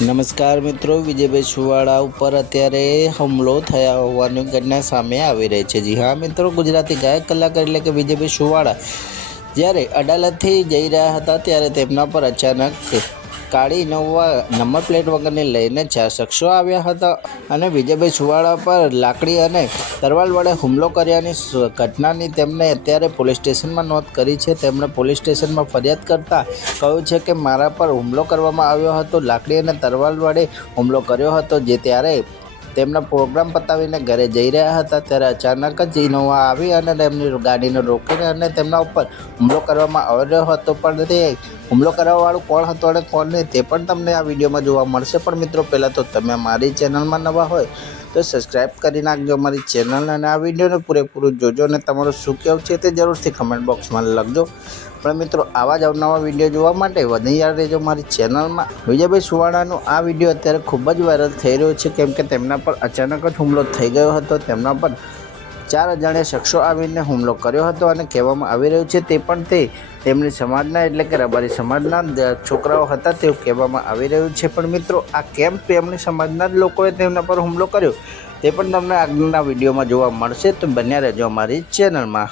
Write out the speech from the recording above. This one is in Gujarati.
નમસ્કાર મિત્રો, વિજયભાઈ સુવાળા ઉપર અત્યારે હુમલો થયા હોવાની ઘટના સામે આવી રહી છે. જી હા મિત્રો, ગુજરાતી ગાયક કલાકાર એટલે કે વિજયભાઈ સુવાળા જ્યારે અડાલતથી જઈ રહ્યા હતા, ત્યારે તેમના પર અચાનક કાળી નવા નંબર પ્લેટ વગરની લઈને ચાર શખ્સો આવ્યા હતા અને વિજયભાઈ સુવાળા પર લાકડી અને તરવાલ વડે હુમલો કર્યાની ઘટનાની તેમણે અત્યારે પોલીસ સ્ટેશનમાં નોંધ કરી છે. તેમણે પોલીસ સ્ટેશનમાં ફરિયાદ કરતાં કહ્યું છે કે મારા પર હુમલો કરવામાં આવ્યો હતો. લાકડી અને તરવાલ વડે હુમલો કર્યો હતો. જે ત્યારે તેમના પ્રોગ્રામ પતાવીને ઘરે જઈ રહ્યા હતા, ત્યારે અચાનક જ ઇનોવા આવી અને તેમની ગાડીને રોકીને અને તેમના ઉપર હુમલો કરવામાં આવ્યો હતો. પણ તે હુમલો કરવાવાળું કોણ હતું અને કોણ નહીં તે પણ તમને આ વિડીયોમાં જોવા મળશે. પણ મિત્રો, પહેલાં તો તમે મારી ચેનલમાં નવા હોય તો સબસ્ક્રાઈબ કરી નાખજો મારી ચેનલ અને આ વિડીયોને પૂરેપૂરું જોજો અને તમારું શું કહેવું છે તે જરૂરથી કમેન્ટ બોક્સમાં લખજો. પણ મિત્રો, આવા જ અવનવા વીડિયો જોવા માટે વધી યાદ રહેજો મારી ચેનલમાં વિજયભાઈ સુવાણાનો આ વીડિયો અત્યારે ખૂબ જ વાયરલ થઈ રહ્યો છે, કેમ કે તેમના પર અચાનક જ હુમલો થઈ ગયો હતો. તેમના પર ચાર અજાણ્યા શખ્સો આવીને હુમલો કર્યો હતો અને કહેવામાં આવી રહ્યું છે તે પણ તે તેમની સમાજના, એટલે કે રબારી સમાજના છોકરાઓ હતા તેવું કહેવામાં આવી રહ્યું છે. પણ મિત્રો, આ કેમ તેમની સમાજના જ લોકોએ તેમના પર હુમલો કર્યો, તે પણ તમને આગળના વિડીયોમાં જોવા મળશે. તો બન્યા રહેજો અમારી ચેનલમાં